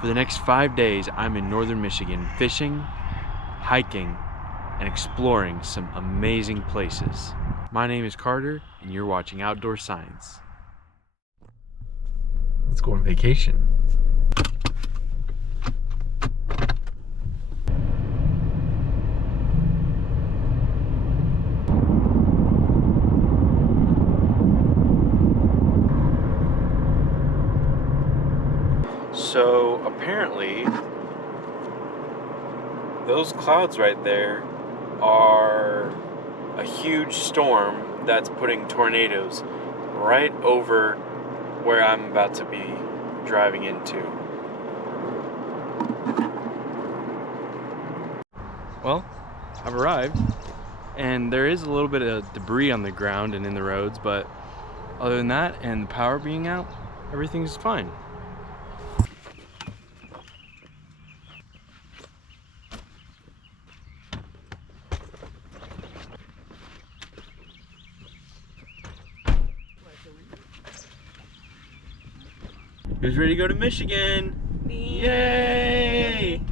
For the next 5 days, I'm in northern Michigan fishing, hiking, and exploring some amazing places. My name is Carter, and you're watching Outdoor Science. Let's go on vacation. So apparently, those clouds right there are a huge storm that's putting tornadoes right over where I'm about to be driving into. Well, I've arrived, and there is a little bit of debris on the ground and in the roads, but other than that and the power being out, everything's fine. Who's ready to go to Michigan? Me. Yay!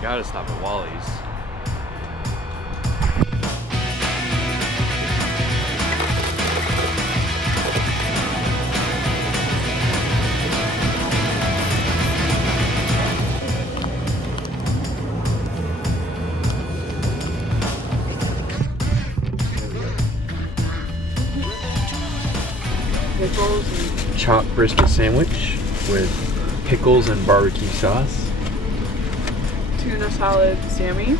Gotta stop at Wally's. Chopped brisket sandwich with pickles and barbecue sauce. Tuna salad, Sammy.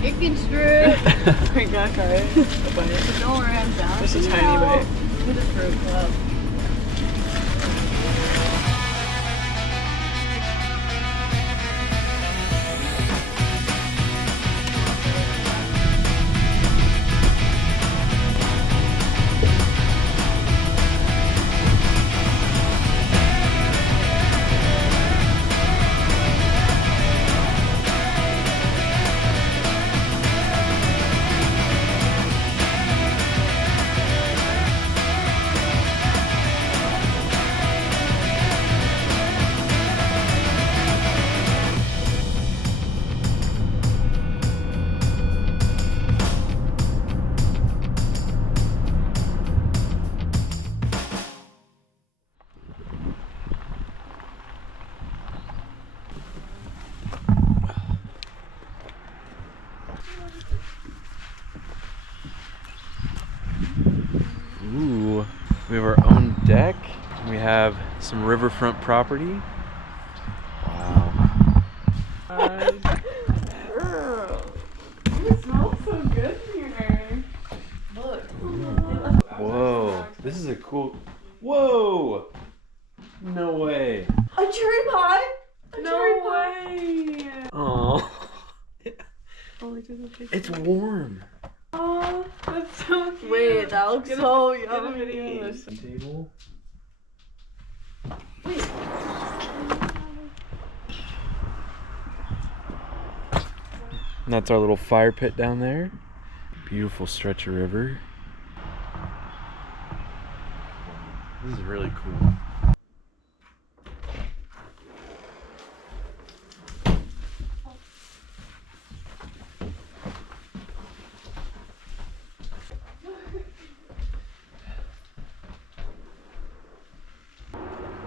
Chicken strip. I got it. A bite. Don't worry, I'm down. Just a tiny bite. To the fruit club. Ooh, we have our own deck. We have some riverfront property. Wow. It smells so good here. Look. Whoa, this is a cool. Whoa! No way. A cherry pie? No way. Oh, Oh, I did a picture. it's warm. Oh, that's so cute. Wait, that looks so Get a video yummy. of this. Table. And that's our little fire pit down there. Beautiful stretch of river. This is really cool.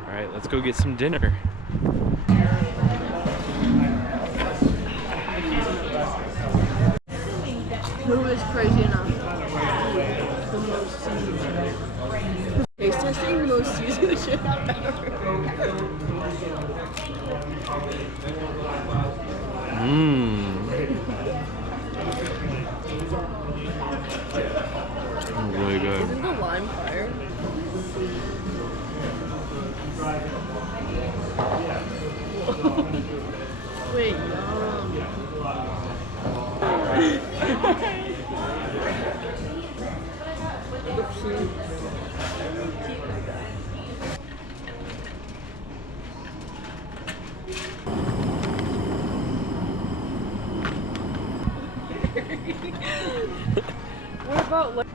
All right, let's go get some dinner. Who is crazy enough? Taste testing the most seasoned shit ever. Really good. Isn't the lime fire? Wait, yum. What about like?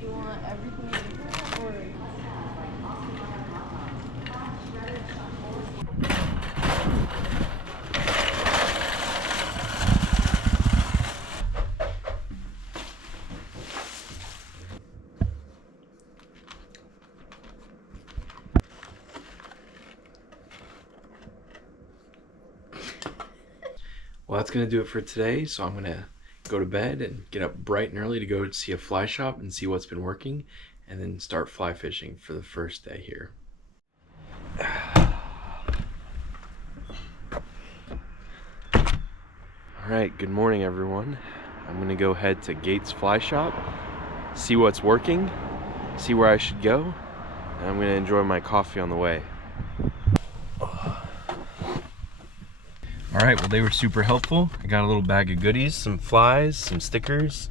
Do you want everything or? Well, that's gonna do it for today. So I'm gonna go to bed and get up bright and early to go see a fly shop and see what's been working, and then start fly fishing for the first day here. All right, good morning everyone. I'm gonna go head to Gates Fly Shop, see what's working, see where I should go, and I'm gonna enjoy my coffee on the way. All right, well, they were super helpful. I got a little bag of goodies, some flies, some stickers.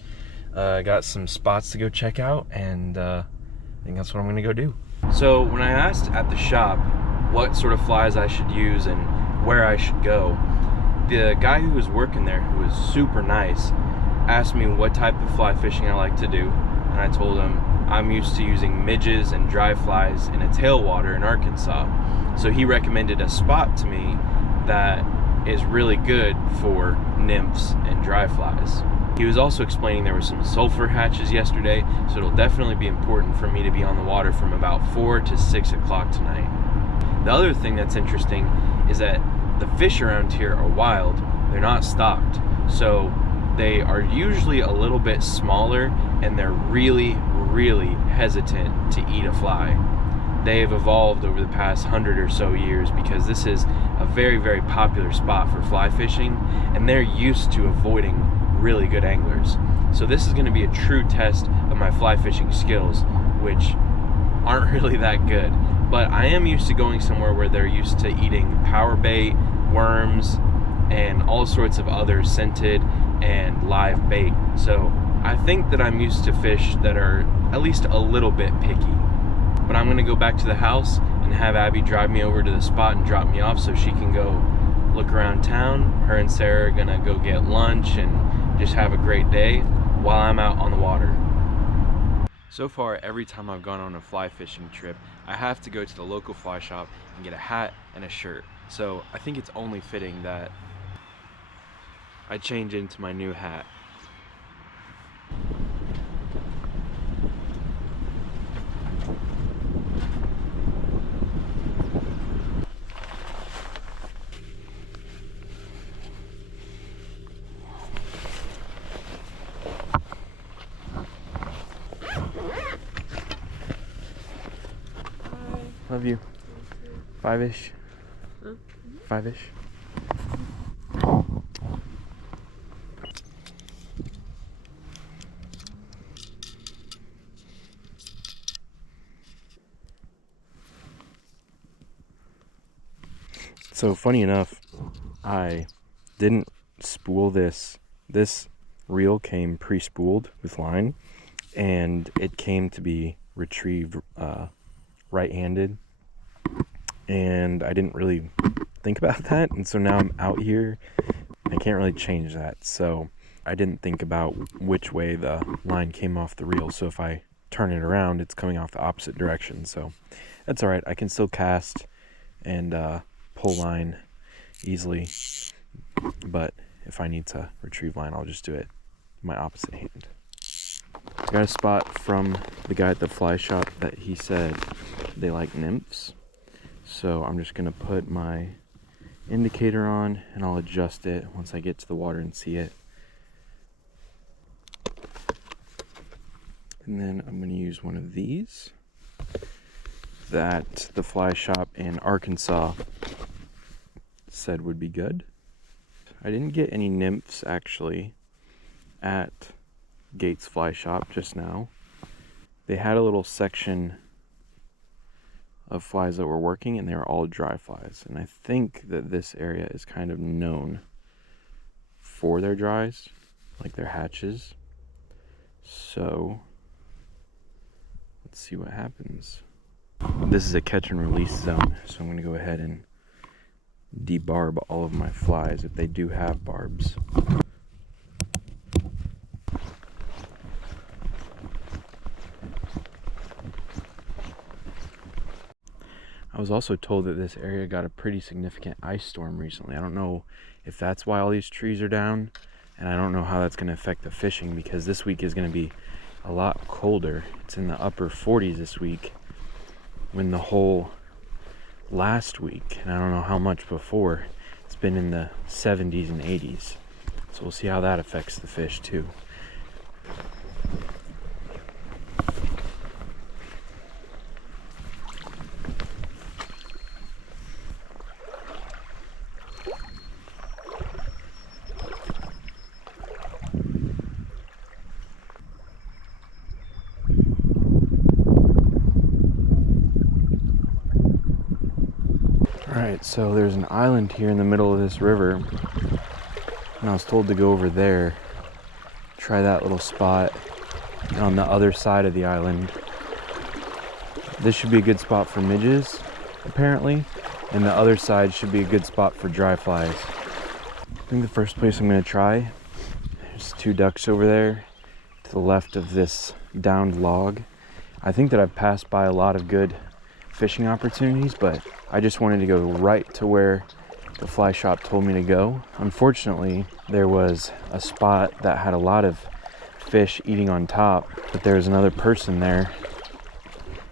I got some spots to go check out, and I think that's what I'm gonna go do. So when I asked at the shop what sort of flies I should use and where I should go, the guy who was working there, who was super nice, asked me what type of fly fishing I like to do, and I told him I'm used to using midges and dry flies in a tailwater in Arkansas. So he recommended a spot to me that is really good for nymphs and dry flies. He was also explaining there were some sulfur hatches yesterday, so it'll definitely be important for me to be on the water from about 4 to 6 o'clock tonight. The other thing that's interesting is that the fish around here are wild. They're not stocked, so they are usually a little bit smaller, and they're really hesitant to eat a fly. They've evolved over the past 100 or so years because this is a very popular spot for fly fishing, and they're used to avoiding really good anglers. So this is going to be a true test of my fly fishing skills, which aren't really that good. But I am used to going somewhere where they're used to eating power bait, worms, and all sorts of other scented and live bait. So I think that I'm used to fish that are at least a little bit picky. But I'm gonna go back to the house and have Abby drive me over to the spot and drop me off so she can go look around town. Her and Sarah are gonna go get lunch and just have a great day while I'm out on the water. So far, every time I've gone on a fly fishing trip, I have to go to the local fly shop and get a hat and a shirt. So I think it's only fitting that I change into my new hat. Love you. 5-ish. Huh? 5-ish. So funny enough, I didn't spool this. This reel came pre-spooled with line, and it came to be retrieved right-handed, and I didn't really think about that, and so now I'm out here. I can't really change that, so I didn't think about which way the line came off the reel. So if I turn it around, it's coming off the opposite direction, so that's all right. I can still cast and pull line easily, but if I need to retrieve line, I'll just do it my opposite hand. I got a spot from the guy at the fly shop that he said they like nymphs, so I'm just gonna put my indicator on and I'll adjust it once I get to the water and see it. And then I'm going to use one of these that the fly shop in Arkansas said would be good. I didn't get any nymphs actually at Gates Fly Shop just now. They had a little section of flies that were working and they were all dry flies. And I think that this area is kind of known for their dries, like their hatches. So let's see what happens. This is a catch and release zone, so I'm going to go ahead and debarb all of my flies if they do have barbs. I was also told that this area got a pretty significant ice storm recently. I don't know if that's why all these trees are down, and I don't know how that's going to affect the fishing, because this week is going to be a lot colder. It's in the upper 40s this week, when the whole last week, and I don't know how much before, it's been in the 70s and 80s. So we'll see how that affects the fish too. Alright, so there's an island here in the middle of this river, and I was told to go over there, try that little spot. And on the other side of the island, this should be a good spot for midges, apparently, and the other side should be a good spot for dry flies. I think the first place I'm going to try, there's two ducks over there to the left of this downed log. I think that I've passed by a lot of good fishing opportunities, but I just wanted to go right to where the fly shop told me to go. Unfortunately, there was a spot that had a lot of fish eating on top, but there was another person there,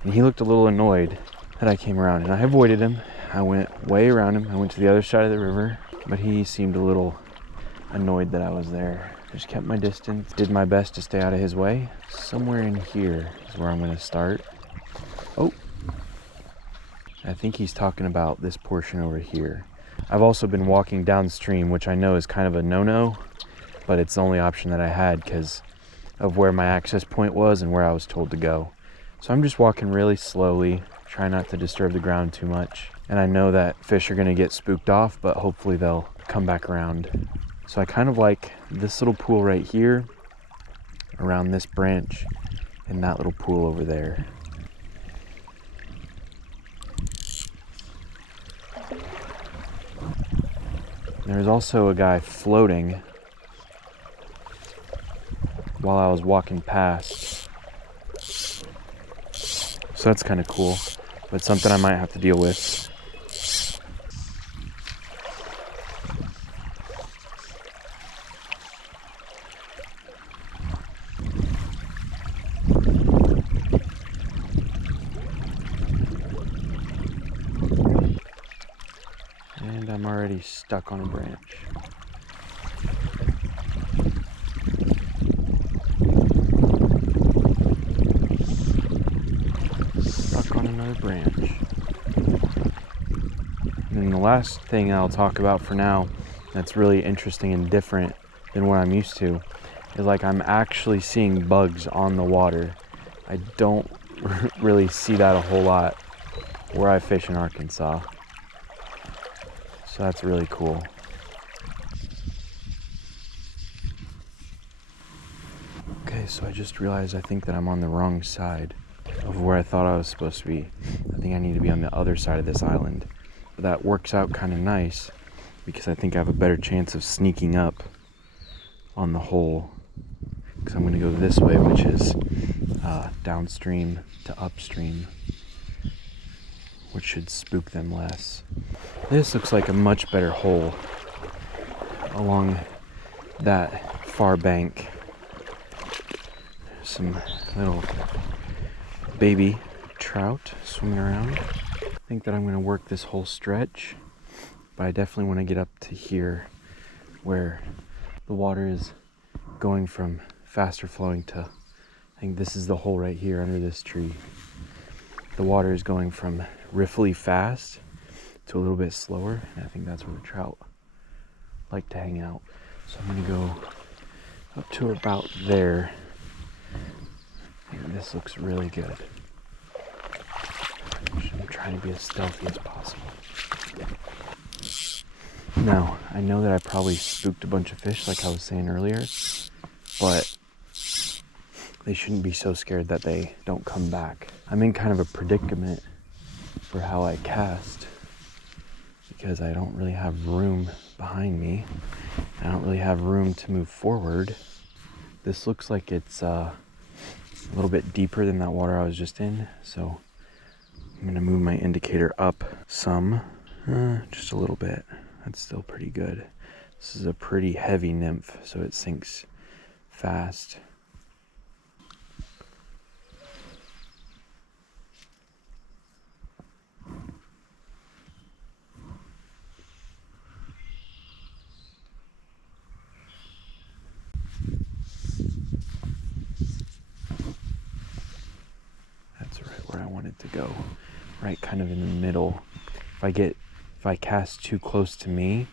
and he looked a little annoyed that I came around, and I avoided him. I went way around him. I went to the other side of the river, but he seemed a little annoyed that I was there. I just kept my distance, did my best to stay out of his way. Somewhere in here is where I'm going to start. Oh, I think he's talking about this portion over here. I've also been walking downstream, which I know is kind of a no-no, but it's the only option that I had because of where my access point was and where I was told to go. So I'm just walking really slowly, try not to disturb the ground too much. And I know that fish are going to get spooked off, but hopefully they'll come back around. So I kind of like this little pool right here, around this branch, and that little pool over there. There's also a guy floating while I was walking past. So that's kind of cool, but something I might have to deal with. And I'm already stuck on a branch. Stuck on another branch. And then the last thing I'll talk about for now that's really interesting and different than what I'm used to is like I'm actually seeing bugs on the water. I don't really see that a whole lot where I fish in Arkansas. So that's really cool. Okay, so I just realized I think that I'm on the wrong side of where I thought I was supposed to be. I think I need to be on the other side of this island. But that works out kind of nice because I think I have a better chance of sneaking up on the hole, because I'm going to go this way, which is downstream to upstream, which should spook them less. This looks like a much better hole along that far bank. There's some little baby trout swimming around. I think that I'm going to work this whole stretch, but I definitely want to get up to here where the water is going from faster flowing to think this is the hole right here under this tree. The water is going from riffly fast to a little bit slower, and I think that's where the trout like to hang out. So I'm gonna go up to about there. And this looks really good. I'm trying to be as stealthy as possible. Now, I know that I probably spooked a bunch of fish like I was saying earlier, but they shouldn't be so scared that they don't come back. I'm in kind of a predicament for how I cast because I don't really have room behind me. I don't really have room to move forward. This looks like it's a little bit deeper than that water I was just in, so I'm gonna move my indicator up some, just a little bit. That's still pretty good. This is a pretty heavy nymph, so it sinks fast. That's right where I want it to go. Right kind of in the middle. If I cast too close to me,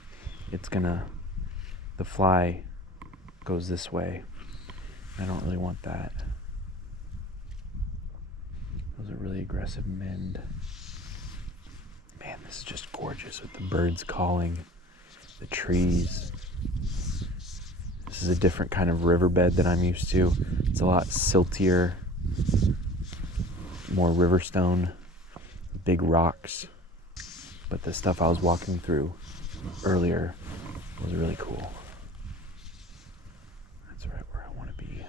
the fly goes this way. I don't really want that. Those are really aggressive mend. Man, this is just gorgeous with the birds calling, the trees. This is a different kind of riverbed than I'm used to. It's a lot siltier, more riverstone, big rocks. But the stuff I was walking through earlier was really cool. That's right where I want to be.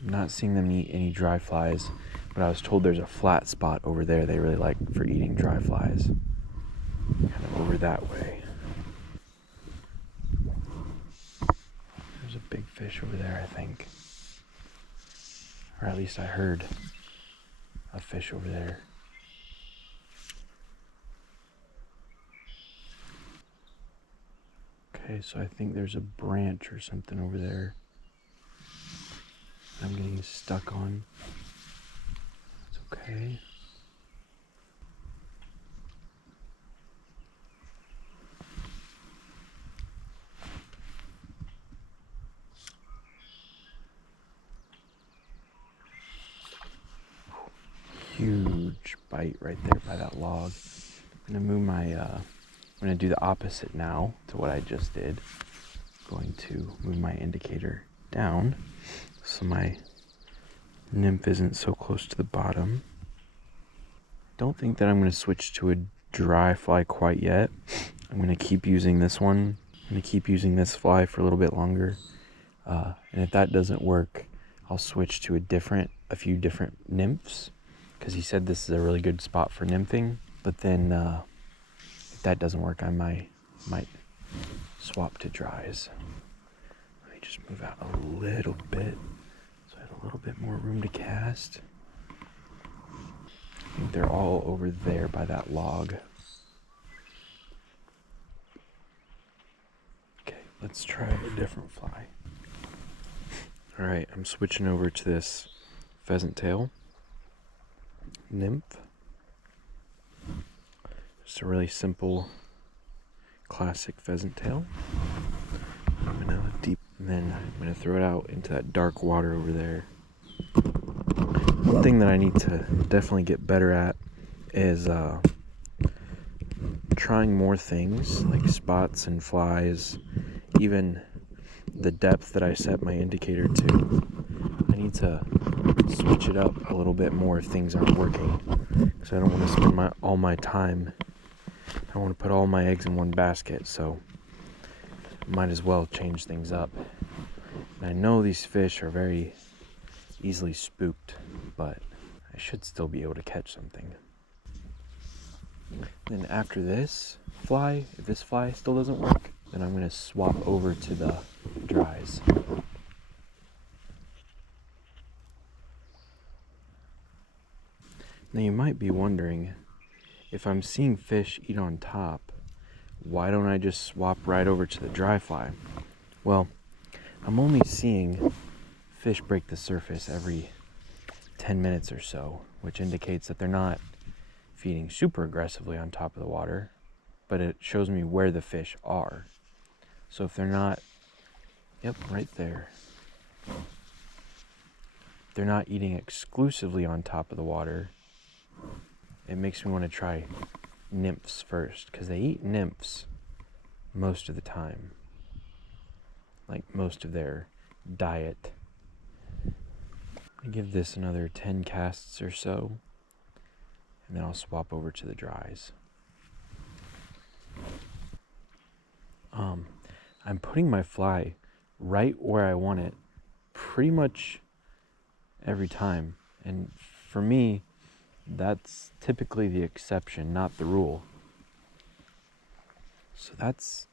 I'm not seeing them eat any dry flies, but I was told there's a flat spot over there they really like for eating dry flies. Kind of over that way. There's a big fish over there, I think. Or at least I heard a fish over there. Okay, so I think there's a branch or something over there I'm getting stuck on. It's okay. Huge bite right there by that log. I'm gonna move I'm gonna do the opposite now to what I just did. I'm going to move my indicator down so my nymph isn't so close to the bottom. Don't think that I'm gonna switch to a dry fly quite yet. I'm gonna keep using this one. I'm gonna keep using this fly for a little bit longer. And if that doesn't work, I'll switch to a few different nymphs, because he said this is a really good spot for nymphing. But then if that doesn't work, I might swap to dries. Let me just move out a little bit so I have a little bit more room to cast. I think they're all over there by that log. Okay, let's try a different fly. Alright, I'm switching over to this pheasant tail nymph. Just a really simple, classic pheasant tail. And then I'm gonna throw it out into that dark water over there. One thing that I need to definitely get better at is trying more things like spots and flies, even the depth that I set my indicator to. I need to switch it up a little bit more if things aren't working, because I don't want to spend all my time. I don't want to put all my eggs in one basket, so might as well change things up. And I know these fish are very easily spooked, but I should still be able to catch something. Then after this fly, if this fly still doesn't work, then I'm going to swap over to the dries. Now you might be wondering, if I'm seeing fish eat on top, why don't I just swap right over to the dry fly? Well, I'm only seeing fish break the surface every 10 minutes or so, which indicates that they're not feeding super aggressively on top of the water, but it shows me where the fish are. So if they're not, yep, right there. They're not eating exclusively on top of the water. It makes me want to try nymphs first, because they eat nymphs most of the time, like most of their diet. I give this another 10 casts or so, and then I'll swap over to the dries. I'm putting my fly right where I want it pretty much every time, and for me that's typically the exception, not the rule. So that's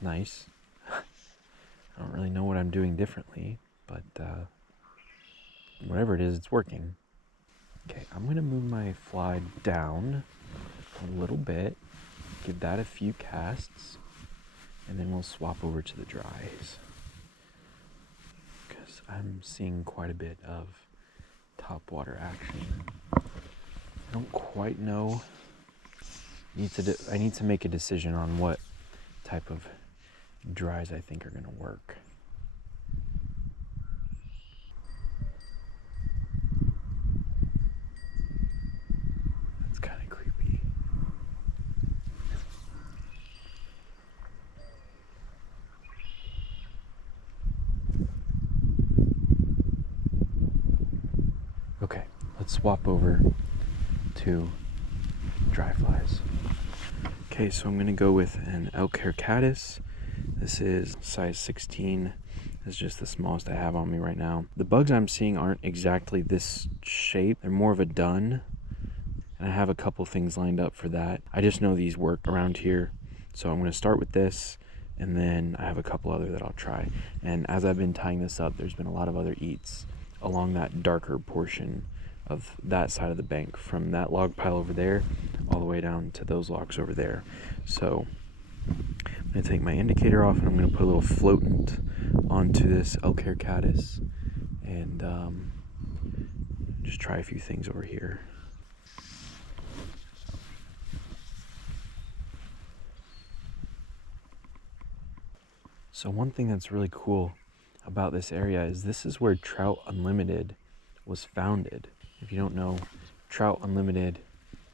nice. I don't really know what I'm doing differently, but whatever it is, it's working. Okay, I'm gonna move my fly down a little bit, give that a few casts, and then we'll swap over to the dries, because I'm seeing quite a bit of top water action. I don't quite know. I need to make a decision on what type of dries I think are going to work. That's kind of creepy. Okay, let's swap over to dry flies. Okay, so I'm going to go with an elk hair caddis. This is size 16. This is just the smallest I have on me right now. The bugs I'm seeing aren't exactly this shape. They're more of a dun. And I have a couple things lined up for that. I just know these work around here. So I'm going to start with this, and then I have a couple other that I'll try. And as I've been tying this up, there's been a lot of other eats along that darker portion of that side of the bank, from that log pile over there all the way down to those logs over there. So I'm going to take my indicator off, and I'm going to put a little floatant onto this elk hair caddis, and just try a few things over here. So one thing that's really cool about this area is this is where Trout Unlimited was founded. If you don't know, Trout Unlimited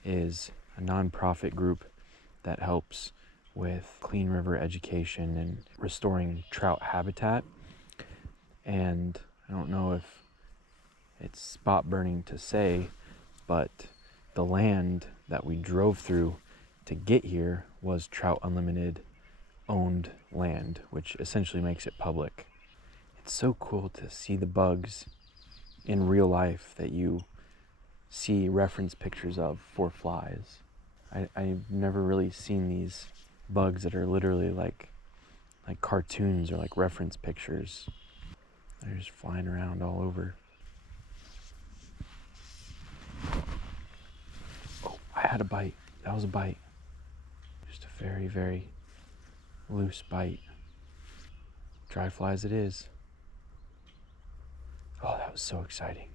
is a nonprofit group that helps with clean river education and restoring trout habitat. And I don't know if it's spot burning to say, but the land that we drove through to get here was Trout Unlimited owned land, which essentially makes it public. It's so cool to see the bugs in real life that you see reference pictures of for flies. I've never really seen these bugs that are literally like cartoons or like reference pictures. They're just flying around all over. Oh, I had a bite. That was a bite. Just a very, very loose bite. Dry flies it is. Oh, that was so exciting.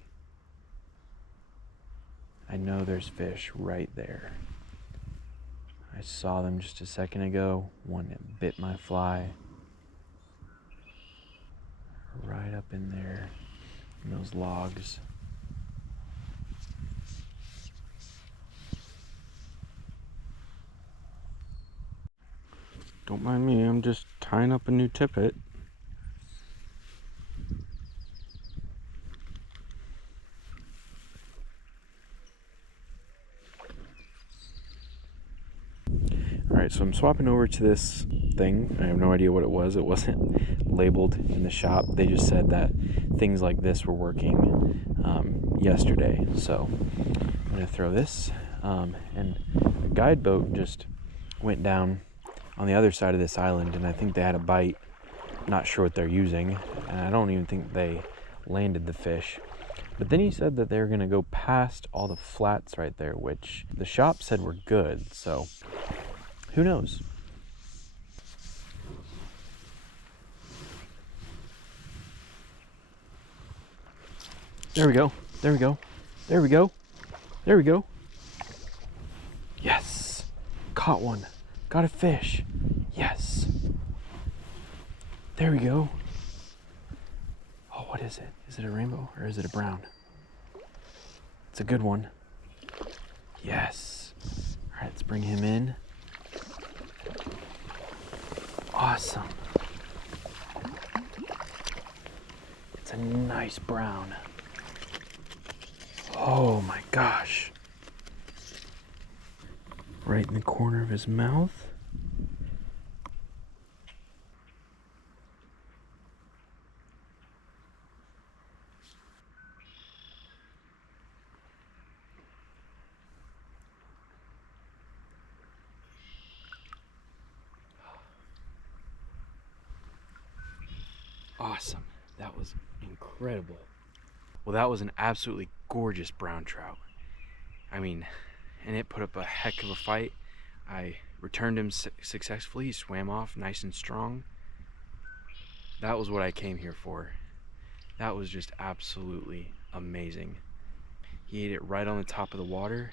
I know there's fish right there. I saw them just a second ago. One that bit my fly. Right up in there, in those logs. Don't mind me, I'm just tying up a new tippet. Alright, so I'm swapping over to this thing. I have no idea what it was. It wasn't labeled in the shop. They just said that things like this were working yesterday. So I'm going to throw this. And a guide boat just went down on the other side of this island, and I think they had a bite. Not sure what they're using, and I don't even think they landed the fish. But then he said that they were going to go past all the flats right there, which the shop said were good, so who knows? There we go. There we go. There we go. There we go. Yes. Caught one. Got a fish. Yes. There we go. Oh, what is it? Is it a rainbow or is it a brown? It's a good one. Yes. All right, let's bring him in. Awesome. It's a nice brown. Oh my gosh. Right in the corner of his mouth. Awesome. That was incredible. Well, that was an absolutely gorgeous brown trout. I mean, and it put up a heck of a fight. I returned him successfully. He swam off nice and strong. That was what I came here for. That was just absolutely amazing. He ate it right on the top of the water,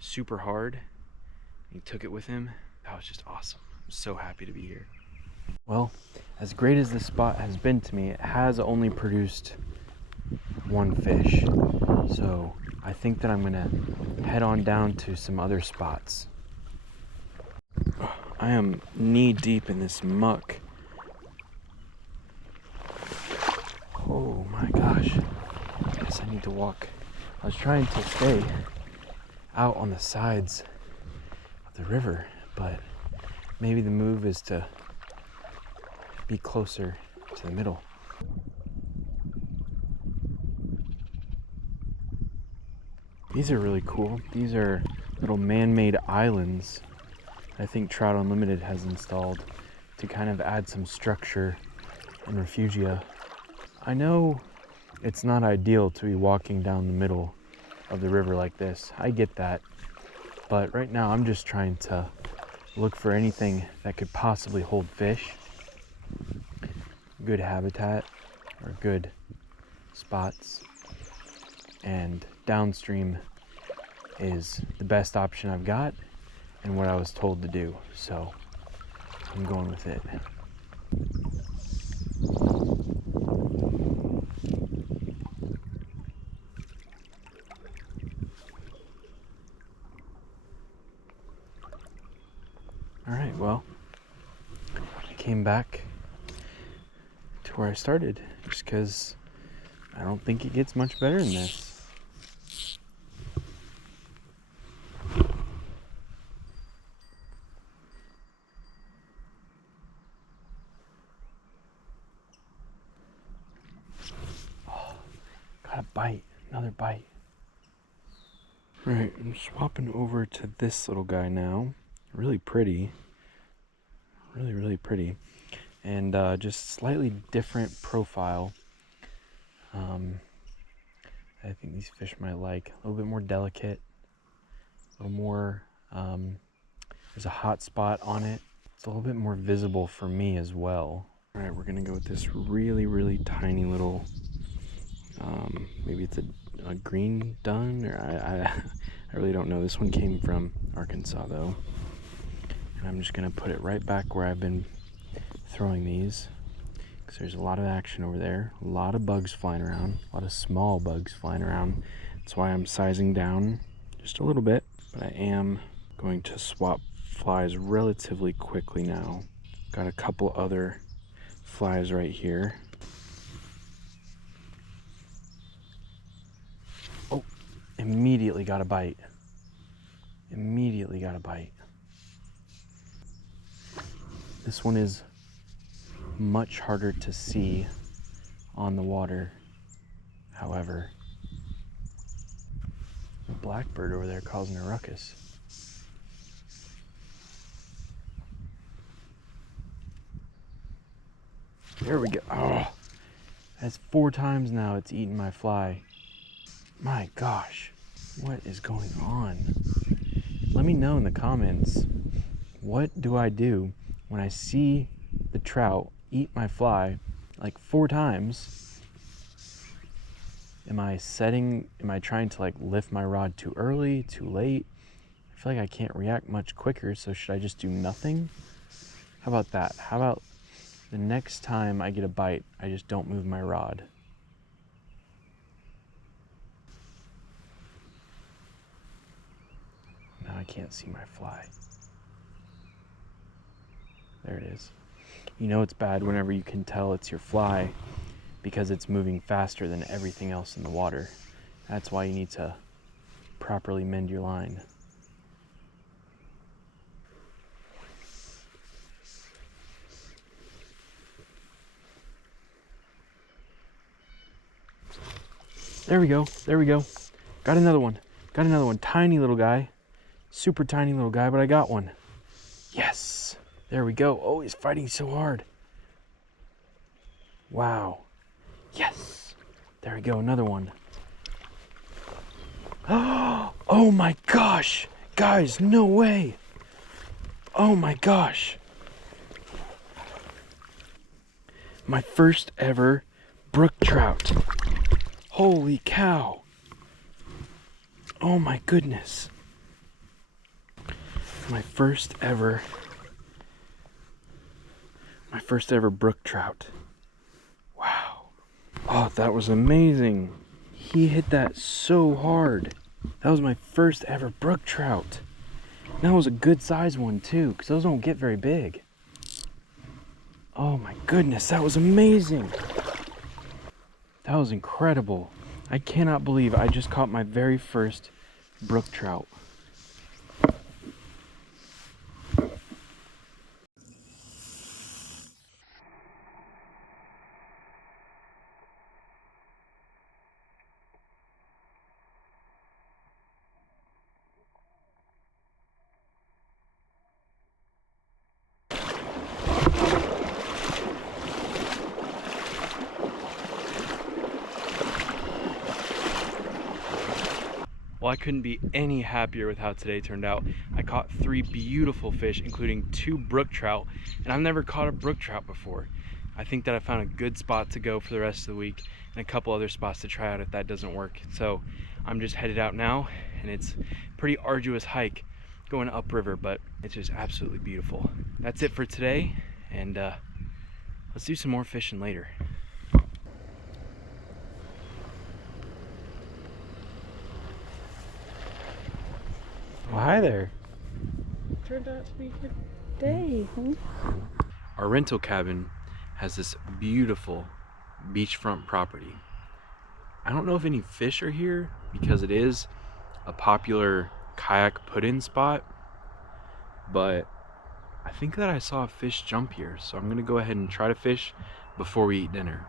super hard. He took it with him. That was just awesome. I'm so happy to be here. Well, as great as this spot has been to me, it has only produced one fish. So I think that I'm gonna head on down to some other spots. I am knee deep in this muck. Oh my gosh. I guess I need to walk. I was trying to stay out on the sides of the river, but maybe the move is to be closer to the middle. These are really cool. These are little man-made islands I think Trout Unlimited has installed to kind of add some structure and refugia. I know it's not ideal to be walking down the middle of the river like this. I get that. But right now I'm just trying to look for anything that could possibly hold fish. Good habitat or good spots. And downstream is the best option I've got and what I was told to do. So I'm going with it. All right, well, I came back to where I started just because I don't think it gets much better than this. Oh, got a bite, another bite. All right, I'm swapping over to this little guy now. Really pretty. Really, really pretty. And just slightly different profile. I think these fish might like. A little bit more delicate. A little more, there's a hot spot on it. It's a little bit more visible for me as well. All right, we're gonna go with this really, really tiny little, maybe it's a green dun, or I really don't know. This one came from Arkansas though. And I'm just gonna put it right back where I've been throwing these, because there's a lot of action over there, a lot of bugs flying around, a lot of small bugs flying around. That's why I'm sizing down just a little bit, but I am going to swap flies relatively quickly now. Got a couple other flies right here. Oh, immediately got a bite. Immediately got a bite. This one is much harder to see on the water. However, the blackbird over there causing a ruckus. There we go. Oh, that's 4 times now it's eaten my fly. My gosh, what is going on? Let me know in the comments, what do I do when I see the trout eat my fly like 4 times Am I trying to like lift my rod too early, too late? I feel like I can't react much quicker, so should I just do nothing? How about that? How about the next time I get a bite, I just don't move my rod? Now I can't see my fly. There it is. You know it's bad whenever you can tell it's your fly because it's moving faster than everything else in the water. That's why you need to properly mend your line. There we go, there we go. Got another one, tiny little guy. Super tiny little guy, but I got one. Yes, there we go. Oh, he's fighting so hard. Wow, yes. There we go, another one. Oh my gosh, guys, no way. Oh my gosh. My first ever brook trout. Holy cow. Oh my goodness. My first ever brook trout. Wow. Oh, that was amazing. He hit that so hard. That was my first ever brook trout. That was a good size one too, because those don't get very big. Oh my goodness, that was amazing. That was incredible. I cannot believe I just caught my very first brook trout. Well, I couldn't be any happier with how today turned out. I caught 3 beautiful fish, including 2 brook trout, and I've never caught a brook trout before. I think that I found a good spot to go for the rest of the week and a couple other spots to try out if that doesn't work. So I'm just headed out now, and it's a pretty arduous hike going upriver, but it's just absolutely beautiful. That's it for today, and let's do some more fishing later. Well, hi there. Turned out to be a good day, huh? Our rental cabin has this beautiful beachfront property. I don't know if any fish are here because it is a popular kayak put-in spot, but I think that I saw a fish jump here, so I'm gonna go ahead and try to fish before we eat dinner.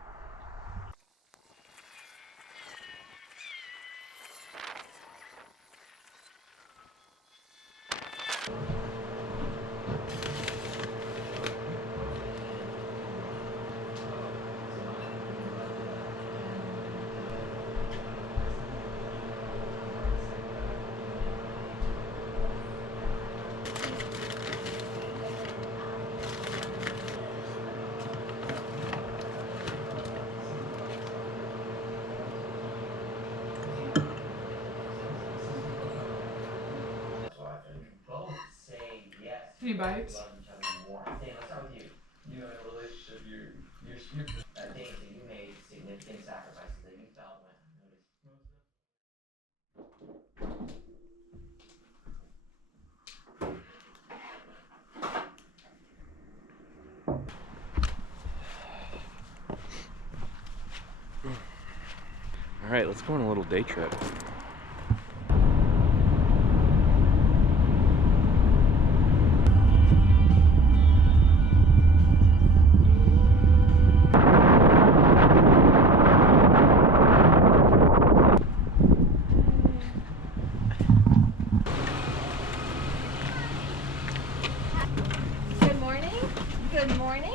Any bites? Love each other more. Dan, let's start with you. You know, in a relationship, you're things that you made significant sacrifices that you felt when noticed. All right, let's go on a little day trip. Good morning. Good morning.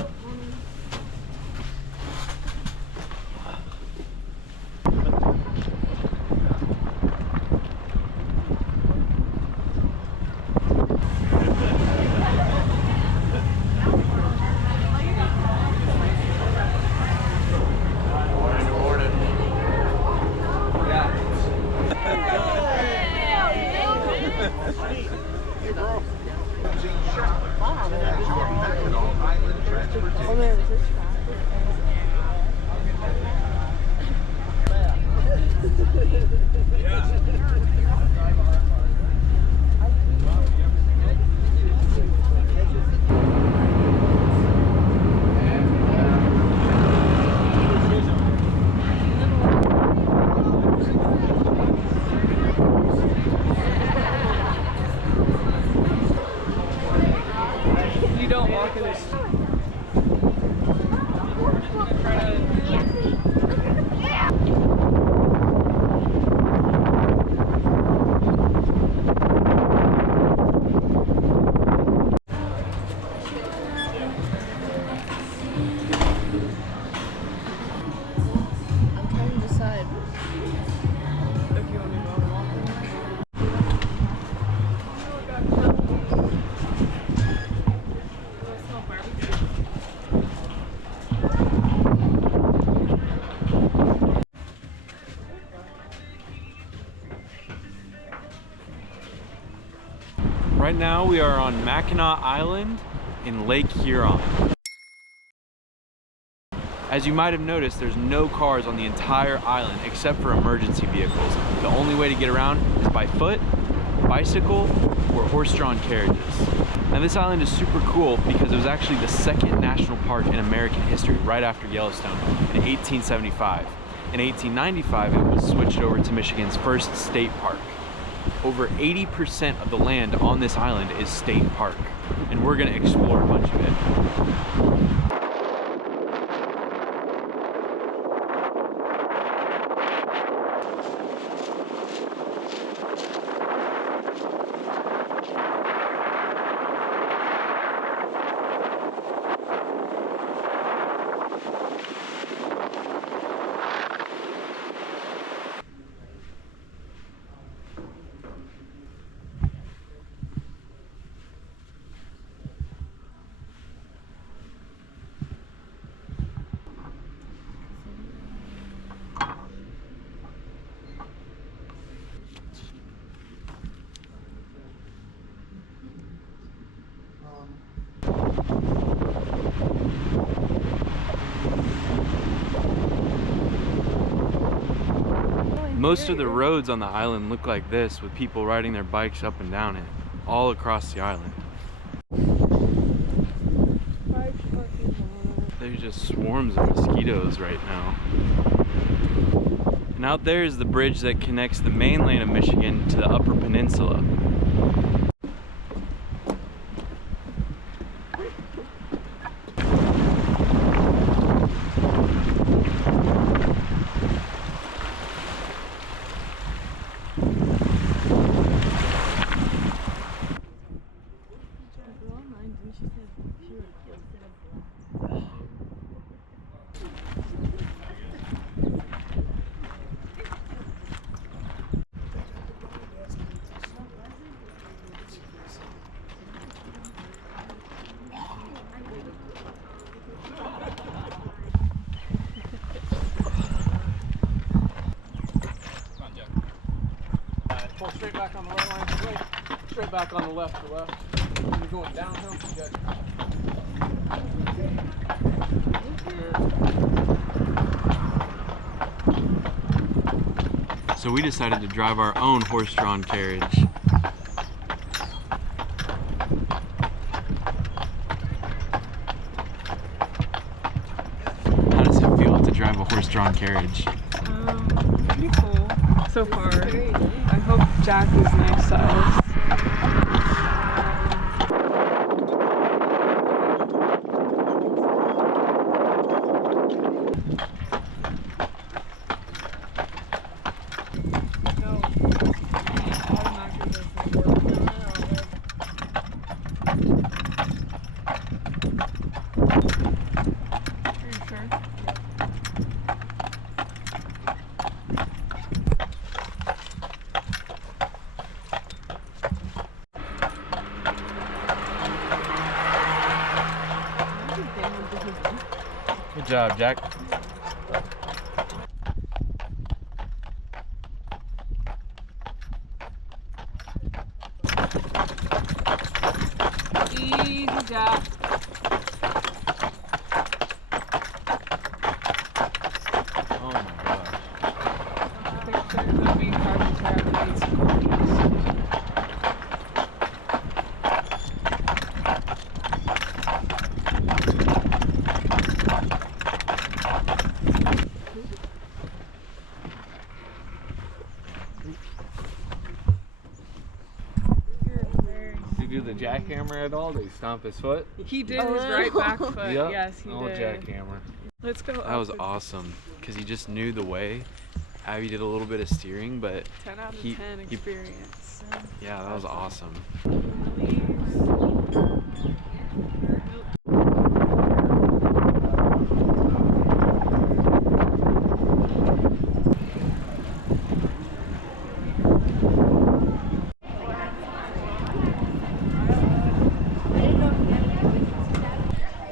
Right now we are on Mackinac Island in Lake Huron. As you might have noticed, there's no cars on the entire island except for emergency vehicles. The only way to get around is by foot, bicycle, or horse-drawn carriages. Now this island is super cool because it was actually the second national park in American history, right after Yellowstone, in 1875. In 1895, it was switched over to Michigan's first state park. Over 80% of the land on this island is state park, and we're gonna explore a bunch of it. Most of the roads on the island look like this, with people riding their bikes up and down it, all across the island. There's just swarms of mosquitoes right now. And out there is the bridge that connects the mainland of Michigan to the Upper Peninsula. Pull straight back on the right line, straight back on the left to left. When you're going downhill, good. So we decided to drive our own horse-drawn carriage. How does it feel to drive a horse-drawn carriage? Pretty cool so far. I hope Jack is nice to us. Good job, Jack. Easy, Jack. Oh my gosh. Pictures of me carbon terracotta cookies. Did you do the jackhammer at all? Did he stomp his foot? He did his right back foot. Yep. Yes, he Old did. jackhammer. Let's go. That was awesome, because he just knew the way. Abby did a little bit of steering, but 10 out of he- 10 he- experience. yeah, that was awesome.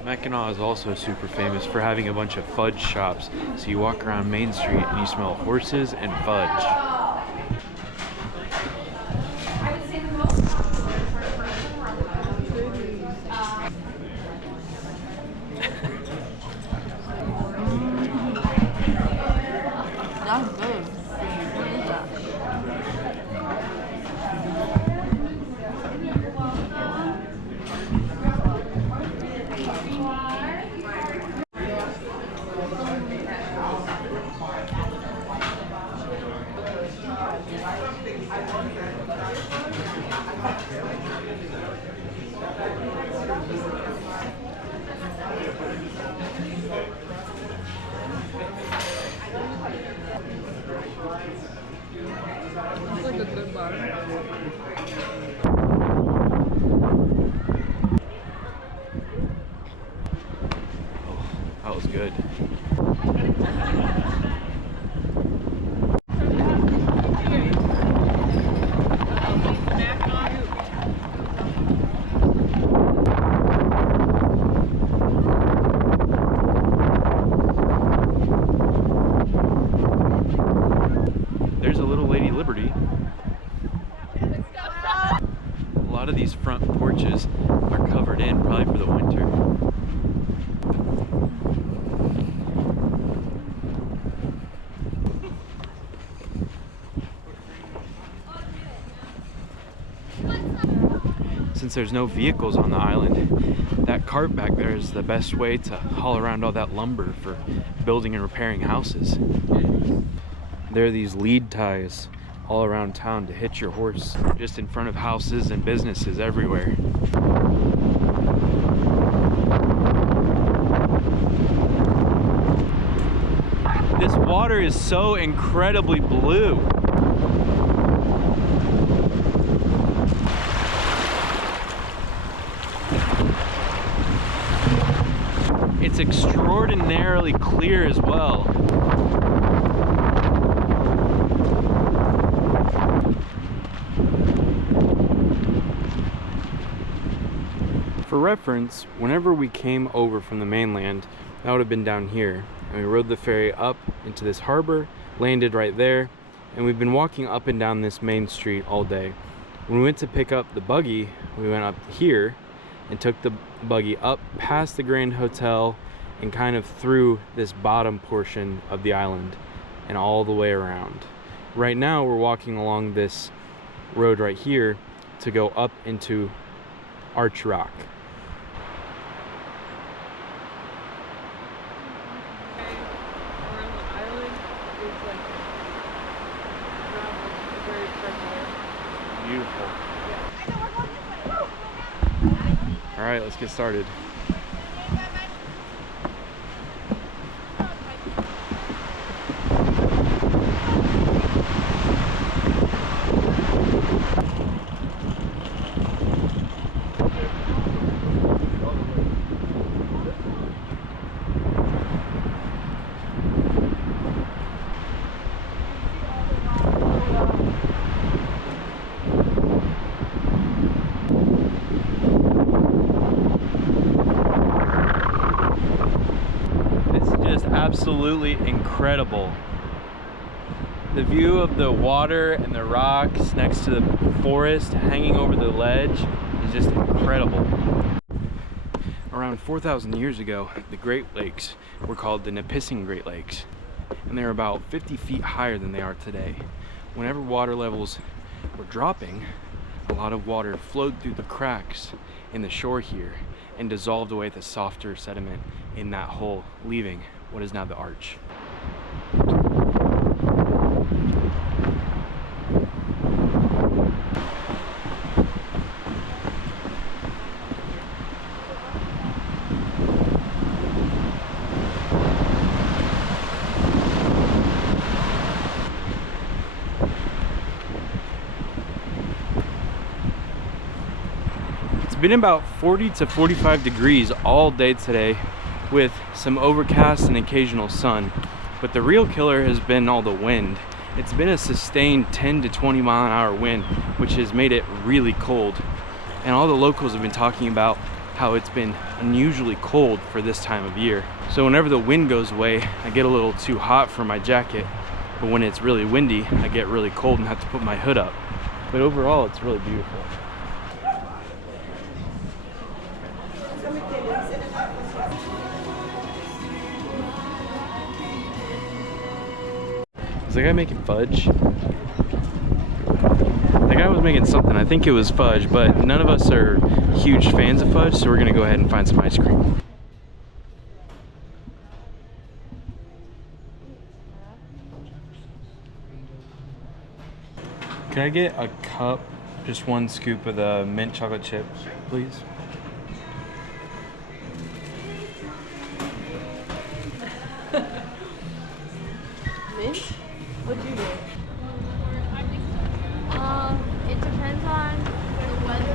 Mackinac is also super famous for having a bunch of fudge shops. So you walk around Main Street and you smell horses and fudge. I would say the most popular It's like a good bar. That was good. There's a little Lady Liberty. A lot of these front porches are covered in, probably for the winter. Since there's no vehicles on the island, that cart back there is the best way to haul around all that lumber for building and repairing houses. There are these lead ties all around town to hitch your horse, just in front of houses and businesses everywhere. This water is so incredibly blue. It's extraordinarily clear as well. For reference, whenever we came over from the mainland, that would have been down here, and we rode the ferry up into this harbor, landed right there, and we've been walking up and down this main street all day. When we went to pick up the buggy, we went up here and took the buggy up past the Grand Hotel and kind of through this bottom portion of the island and all the way around. Right now we're walking along this road right here to go up into Arch Rock. Around the island is like gravel, very friendly. Beautiful. All right, let's get started. Absolutely incredible. The view of the water and the rocks next to the forest hanging over the ledge is just incredible. Around 4,000 years ago, the Great Lakes were called the Nipissing Great Lakes, and they were about 50 feet higher than they are today. Whenever water levels were dropping, a lot of water flowed through the cracks in the shore here and dissolved away the softer sediment in that hole, leaving what is now the arch. It's been about 40 to 45 degrees all day today, with some overcast and occasional sun, but the real killer has been all the wind. It's been a sustained 10 to 20 mile an hour wind, which has made it really cold, and all the locals have been talking about how it's been unusually cold for this time of year. So whenever the wind goes away, I get a little too hot for my jacket, but when it's really windy, I get really cold and have to put my hood up. But overall, it's really beautiful. Is that guy making fudge? That guy was making something. I think it was fudge, but none of us are huge fans of fudge, so we're gonna go ahead and find some ice cream. Can I get a cup, just one scoop of the mint chocolate chip, please? Mint? What'd you get? It depends on the weather.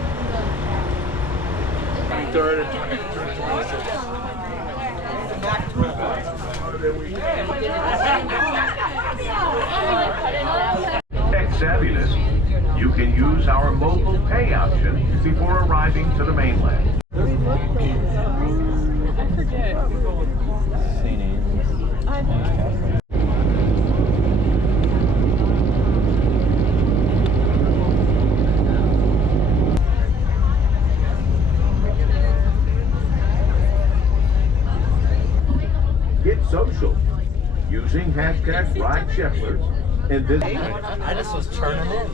Ex-Fabulous, you can use our mobile pay option before arriving to the mainland. I forget. St. Anne's. Get social using hashtag #RideShepherds and this. I just was turning in.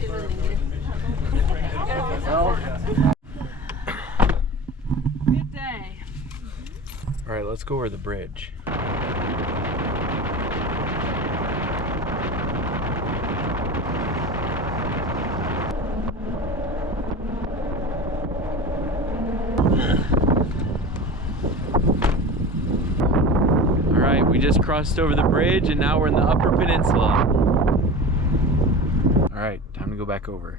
Good day. All right, let's go over the bridge. All right, we just crossed over the bridge and now we're in the Upper Peninsula. All right, time to go back over.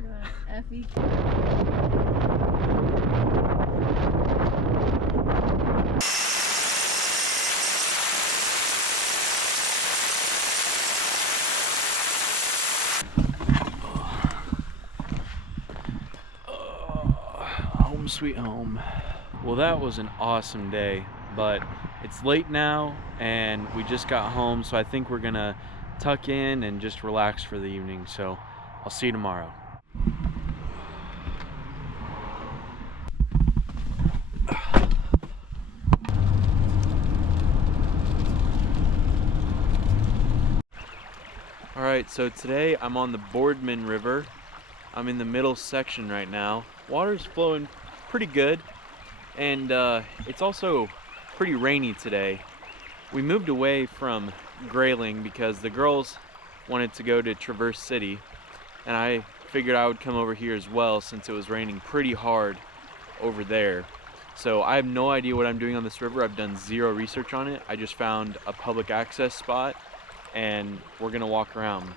Home sweet home. Well, that was an awesome day, but it's late now and we just got home, so I think we're gonna tuck in and just relax for the evening. So I'll see you tomorrow. All right, so today I'm on the Boardman River. I'm in the middle section right now. Water's flowing pretty good, and it's also pretty rainy today. We moved away from Grayling because the girls wanted to go to Traverse City, and I figured I would come over here as well since it was raining pretty hard over there. So I have no idea what I'm doing on this river. I've done zero research on it. I just found a public access spot and we're gonna walk around.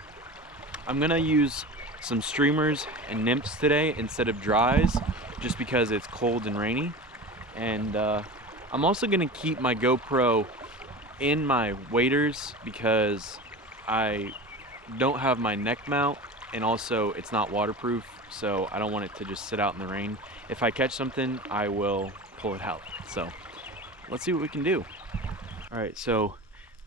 I'm gonna use some streamers and nymphs today instead of dries, just because it's cold and rainy. And I'm also gonna keep my GoPro in my waders because I don't have my neck mount, and also it's not waterproof, so I don't want it to just sit out in the rain. If I catch something, I will pull it out. So let's see what we can do. All right, so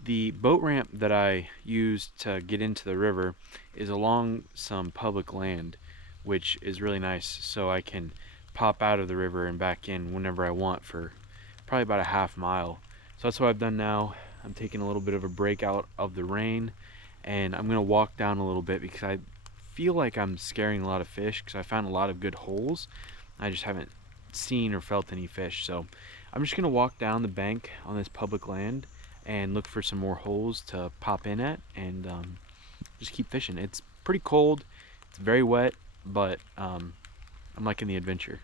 the boat ramp that I used to get into the river is along some public land, which is really nice, so I can pop out of the river and back in whenever I want for probably about a half mile. So that's what I've done now. I'm taking a little bit of a break out of the rain, and I'm gonna walk down a little bit because I feel like I'm scaring a lot of fish because I found a lot of good holes. I just haven't seen or felt any fish. So I'm just gonna walk down the bank on this public land and look for some more holes to pop in at, and just keep fishing. It's pretty cold, it's very wet, but I'm liking the adventure.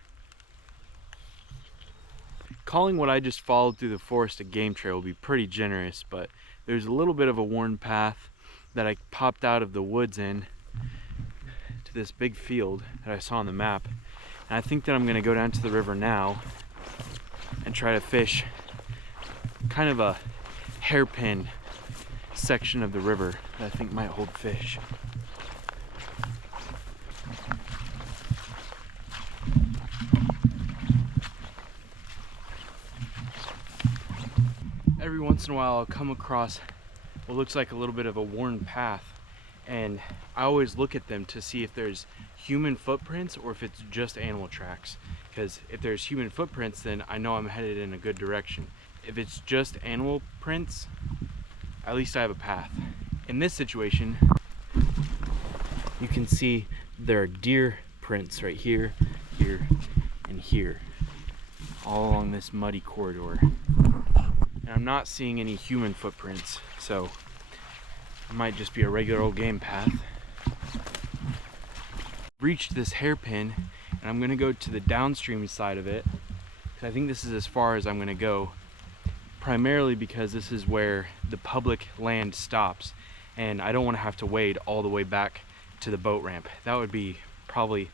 Calling what I just followed through the forest a game trail would be pretty generous, but there's a little bit of a worn path that I popped out of the woods in to this big field that I saw on the map, and I think that I'm gonna go down to the river now and try to fish kind of a hairpin section of the river that I think might hold fish. Every once in a while I'll come across what looks like a little bit of a worn path, and I always look at them to see if there's human footprints or if it's just animal tracks, because if there's human footprints, then I know I'm headed in a good direction. If it's just animal prints, at least I have a path. In this situation, you can see there are deer prints right here, here, and here, all along this muddy corridor. And I'm not seeing any human footprints, so it might just be a regular old game path. Reached this hairpin, and I'm gonna go to the downstream side of it. I think this is as far as I'm gonna go, primarily because this is where the public land stops, and I don't want to have to wade all the way back to the boat ramp. That would be probably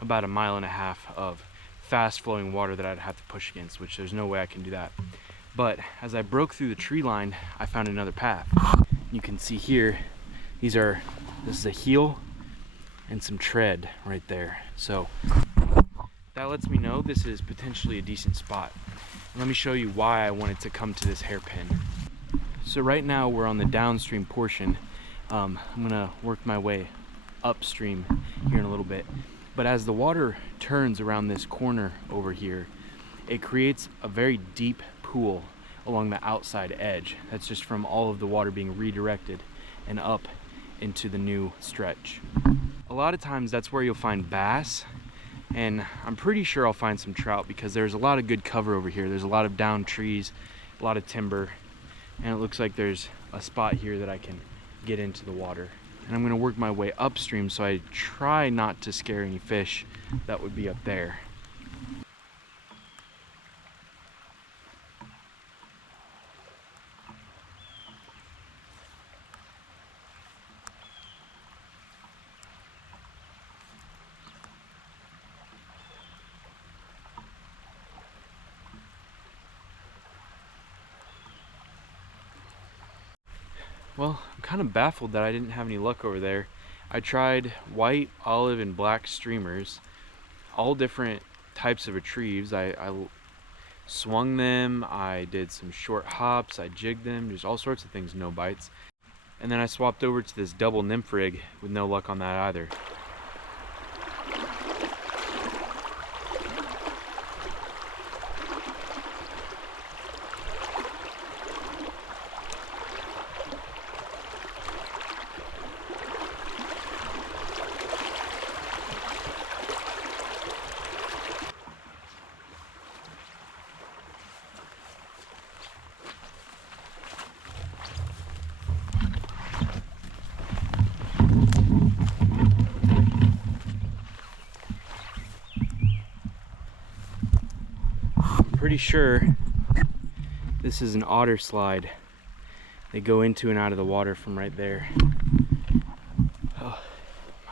about 1.5 miles of fast flowing water that I'd have to push against, which there's no way I can do that. But as I broke through the tree line, I found another path. You can see here, this is a heel and some tread right there. So that lets me know this is potentially a decent spot. Let me show you why I wanted to come to this hairpin. So right now we're on the downstream portion. I'm gonna work my way upstream here in a little bit. But as the water turns around this corner over here, it creates a very deep pool along the outside edge. That's just from all of the water being redirected and up into the new stretch. A lot of times that's where you'll find bass, and I'm pretty sure I'll find some trout because there's a lot of good cover over here. There's a lot of downed trees, a lot of timber, and it looks like there's a spot here that I can get into the water. And I'm gonna work my way upstream so I try not to scare any fish that would be up there. Well, I'm kind of baffled that I didn't have any luck over there. I tried white, olive, and black streamers, all different types of retrieves. I swung them, I did some short hops, I jigged them, there's all sorts of things, no bites. And then I swapped over to this double nymph rig with no luck on that either. Pretty sure this is an otter slide. They go into and out of the water from right there. Oh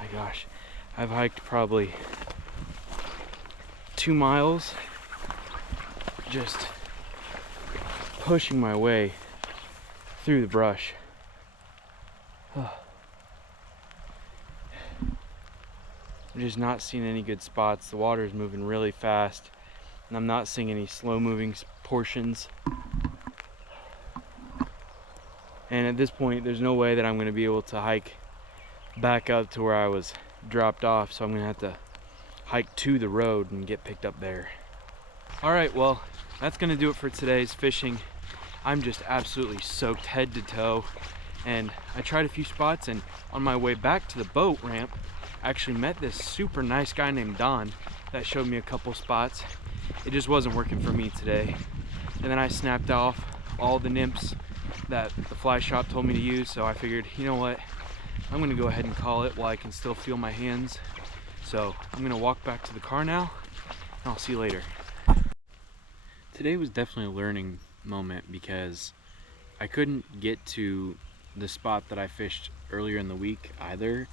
my gosh, I've hiked probably 2 miles just pushing my way through the brush. Oh. I'm just not seeing any good spots. The water is moving really fast, and I'm not seeing any slow moving portions. And at this point, there's no way that I'm gonna be able to hike back up to where I was dropped off, so I'm gonna have to hike to the road and get picked up there. All right, well, that's gonna do it for today's fishing. I'm just absolutely soaked head to toe, and I tried a few spots, and on my way back to the boat ramp, I actually met this super nice guy named Don that showed me a couple spots. It just wasn't working for me today. And then I snapped off all the nymphs that the fly shop told me to use, so I figured, you know what, I'm gonna go ahead and call it while I can still feel my hands. So I'm gonna walk back to the car now, and I'll see you later. Today was definitely a learning moment because I couldn't get to the spot that I fished earlier in the week either.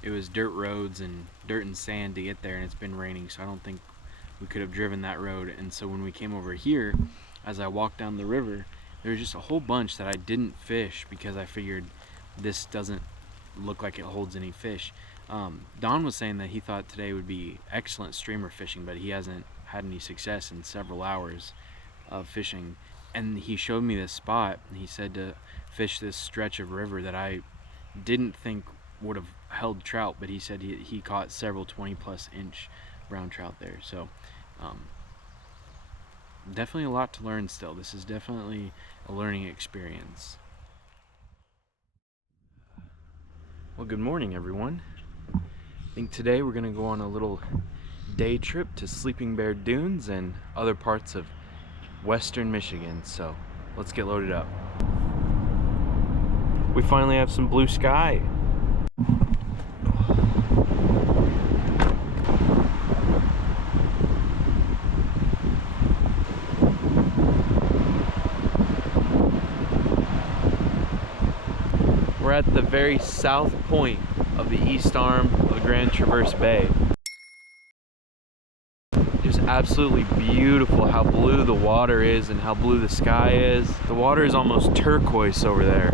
It was dirt roads and dirt and sand to get there, and it's been raining, so I don't think we could have driven that road. And so when we came over here, as I walked down the river, there was just a whole bunch that I didn't fish because I figured this doesn't look like it holds any fish. Don was saying that he thought today would be excellent streamer fishing, but he hasn't had any success in several hours of fishing. And he showed me this spot, and he said to fish this stretch of river that I didn't think would have held trout, but he said he caught several 20+ inch brown trout there. So definitely a lot to learn still. This is definitely a learning experience. Well, good morning everyone. I think today we're gonna go on a little day trip to Sleeping Bear Dunes and other parts of western Michigan, so let's get loaded up. We finally have some blue sky. at the very south point of the east arm of Grand Traverse Bay. Just absolutely beautiful how blue the water is and how blue the sky is. The water is almost turquoise over there.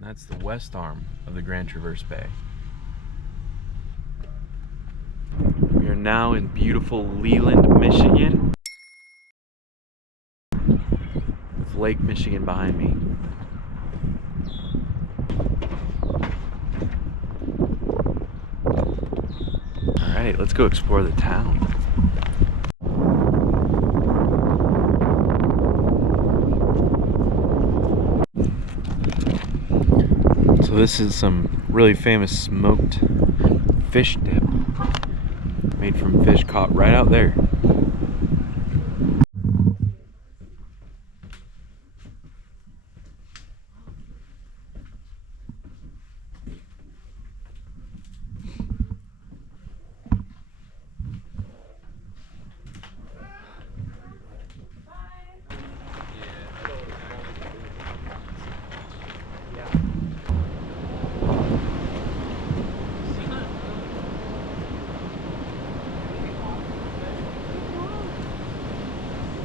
That's the west arm of the Grand Traverse Bay. We are now in beautiful Leland, Michigan, with Lake Michigan behind me. All right, let's go explore the town. So this is some really famous smoked fish dip made from fish caught right out there.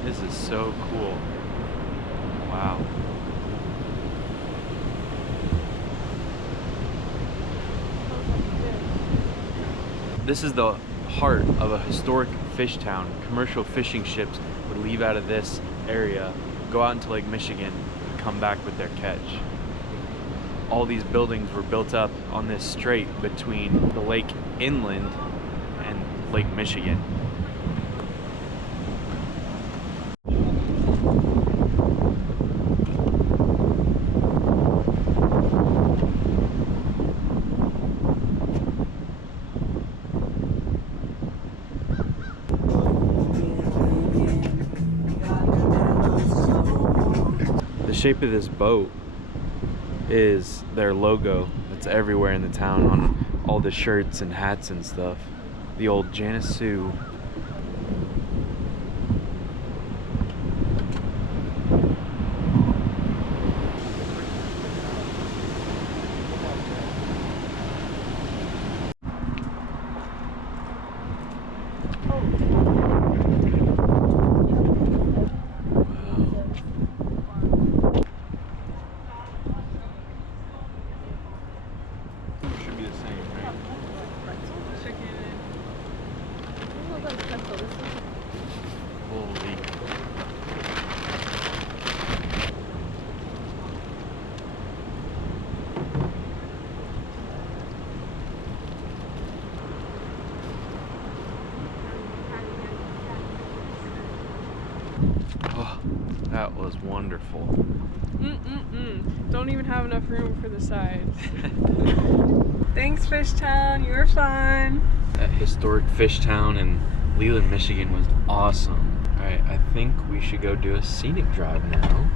This is so cool. Wow. This is the heart of a historic fish town. Commercial fishing ships would leave out of this area, go out into Lake Michigan, and come back with their catch. All these buildings were built up on this strait between the lake inland and Lake Michigan. The shape of this boat is their logo that's everywhere in the town on all the shirts and hats and stuff. The old Janice Sue. Should be the same, right? Holy. Oh, that was wonderful. Don't even have enough room for the sides. Thanks, Fish Town. You were fun. That historic fish town in Leland, Michigan was awesome. All right, I think we should go do a scenic drive now.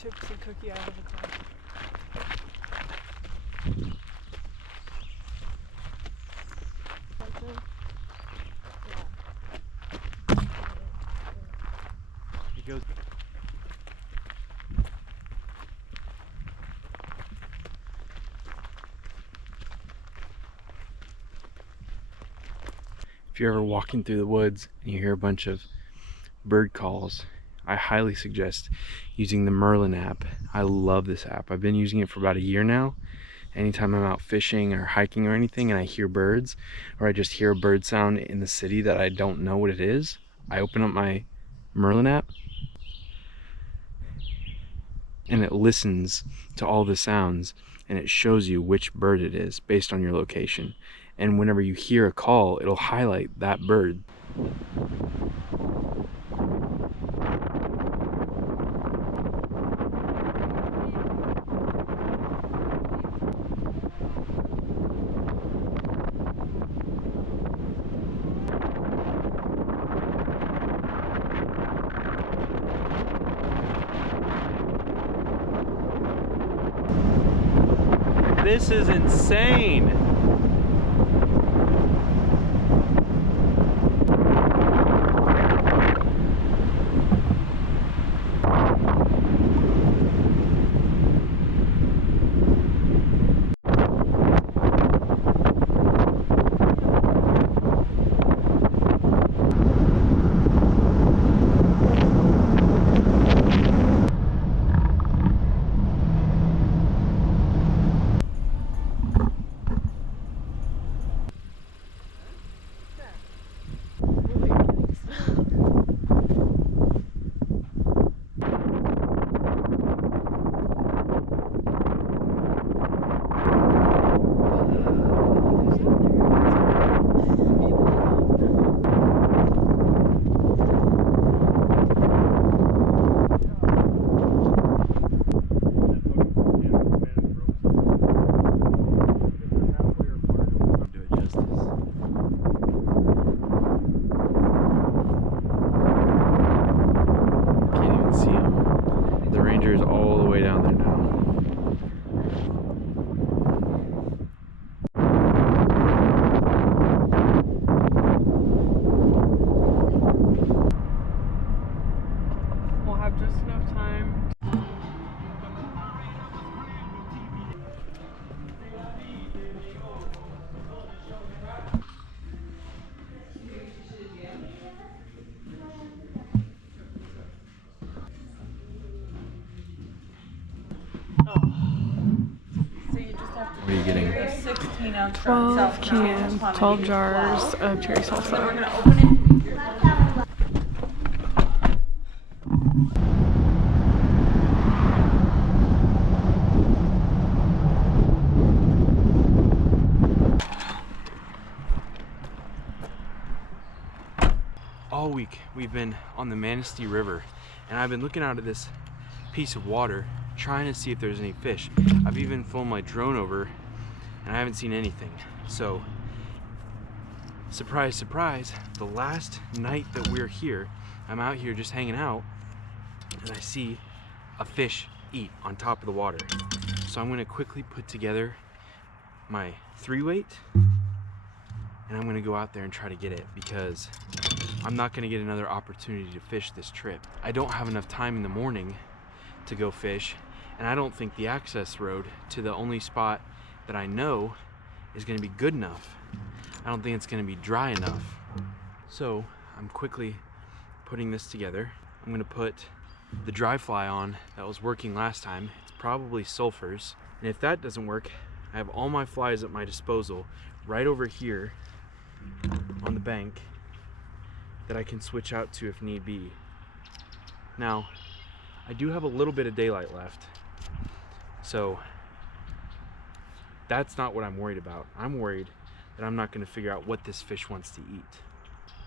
Chips and cookie out of the car. It goes. If you're ever walking through the woods and you hear a bunch of bird calls, I highly suggest using the Merlin app. I love this app. I've been using it for about a year now. Anytime I'm out fishing or hiking or anything and I hear birds, or I just hear a bird sound in the city that I don't know what it is, I open up my Merlin app and it listens to all the sounds and it shows you which bird it is based on your location. And whenever you hear a call, it'll highlight that bird. This is insane. All the way down there now. We'll have just enough time. What are you getting? 12 cans, 12 jars of cherry salsa. All week we've been on the Manistee River, and I've been looking out at this piece of water trying to see if there's any fish. I've even flown my drone over and I haven't seen anything. So surprise, surprise, the last night that we're here, I'm out here just hanging out and I see a fish eat on top of the water. So I'm gonna quickly put together my 3-weight and I'm gonna go out there and try to get it, because I'm not gonna get another opportunity to fish this trip. I don't have enough time in the morning to go fish, and I don't think the access road to the only spot that I know is gonna be good enough. I don't think it's gonna be dry enough. So I'm quickly putting this together. I'm gonna put the dry fly on that was working last time. It's probably sulfurs. And if that doesn't work, I have all my flies at my disposal right over here on the bank that I can switch out to if need be. Now, I do have a little bit of daylight left, so that's not what I'm worried about. I'm worried that I'm not going to figure out what this fish wants to eat.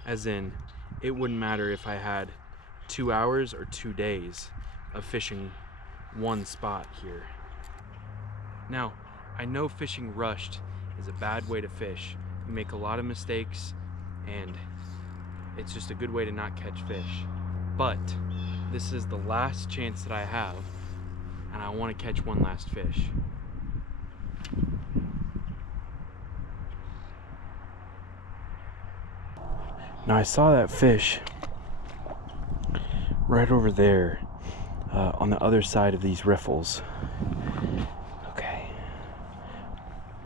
As in, it wouldn't matter if I had 2 hours or 2 days of fishing one spot here. Now, I know fishing rushed is a bad way to fish. You make a lot of mistakes and it's just a good way to not catch fish. But this is the last chance that I have, and I want to catch one last fish. Now I saw that fish right over there on the other side of these riffles. Okay.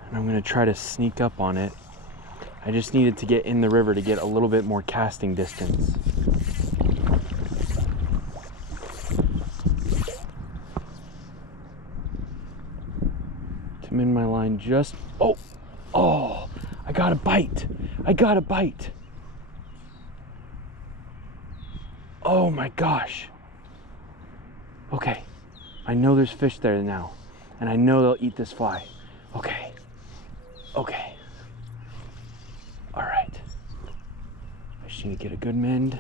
And I'm gonna try to sneak up on it. I just needed to get in the river to get a little bit more casting distance. I'm in my line just, oh, I got a bite. I got a bite. Oh my gosh. Okay, I know there's fish there now, and I know they'll eat this fly. Okay, okay. All right, I just need to get a good mend.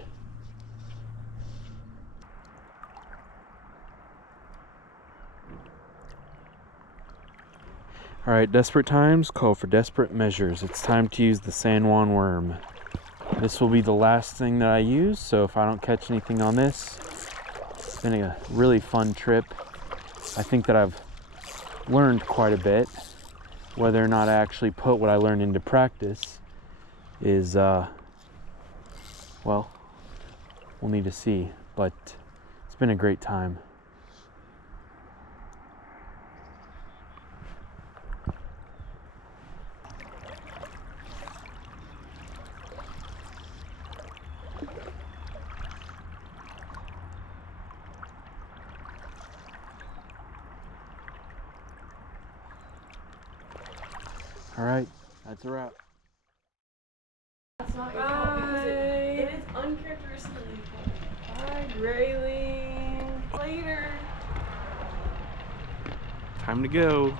All right, desperate times call for desperate measures. It's time to use the San Juan worm. This will be the last thing that I use, so if I don't catch anything on this, it's been a really fun trip. I think that I've learned quite a bit, Whether or not I actually put what I learned into practice is, well, we'll need to see, but it's been a great time. All right, that's a wrap. That's not your fault because it is uncharacteristically cold. Bye, Grayling. Later. Time to go.